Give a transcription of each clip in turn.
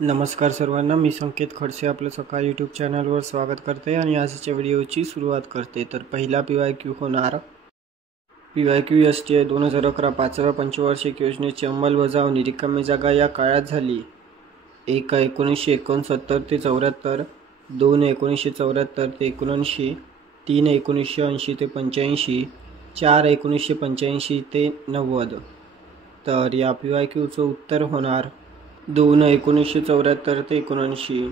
नमस्कार सर्वांना, मी संकेत खडसे आपलं सकाळ यूट्यूब चॅनलवर स्वागत करते आणि आजच्या व्हिडिओची सुरुवात करते। तर पहिला PYQ होणार PYQ STI 2011 5व्या पंचवार्षिक योजनेची अंमलबजावणी रिकामी जागा या काळात झाली। 1/1969 ते 74, 2/1974 ते 79, 3/1980 ते 85, 4/1985 ते 90। तर या PYQचं उत्तर होणार 2/1974 ते 79।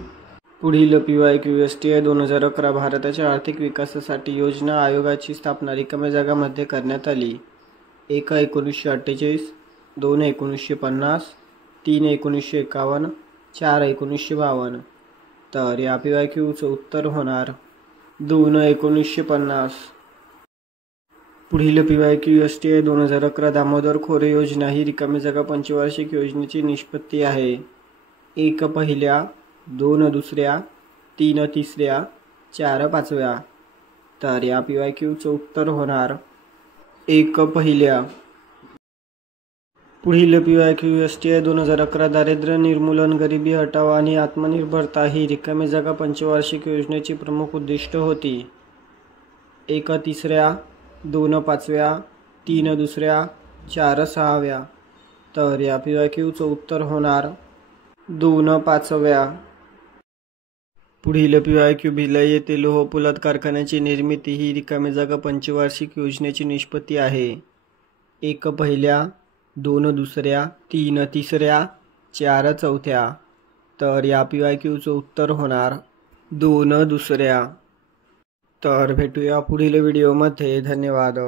पुढील PYQ STI 2011 भारताच्या आर्थिक विकासासाठी योजना आयोगाची स्थापना रिकाम्या जागांमध्ये करण्यात आली। 1/1948, 2/1950, 3/1951, 4/1952। तर या PYQचं उत्तर होणार 2/1950। पुढील PYQ STI 2011 दामोदर खोरे योजना ही रिकामी जागा पंचवार्षिक योजनेची निष्पत्ती आहे। 1 पहिल्या, 2 दुसऱ्या, 3 तिसऱ्या, 4 पाचव्या। तर या PYQचं उत्तर होणार 1 पहिल्या। पुढील PYQ STI 2011 दारिद्र्य निर्मूलन, गरिबी हटाव आणि आत्मनिर्भरता ही रिकामी जागा पंचवार्षिक योजनेची प्रमुख उद्दिष्ट होती। 1 तिसऱ्या, 2 पाचव्या, 3 दुसऱ्या, 4 सहाव्या। तर या PYQचं उत्तर होणार 2 पाचव्या। पुढील PYQ भिलाई येथे लोह पोलाद कारखान्याची निर्मिती ही रिकामी जागा पंचवार्षिक योजनेची निष्पत्ती आहे। 1 पहिल्या, 2 दुसऱ्या, 3 तिसऱ्या, 4 चौथ्या। तर या PYQचं उत्तर होणार 2 दुसऱ्या। तर भेटूया पुढील व्हिडिओमध्ये। धन्यवाद।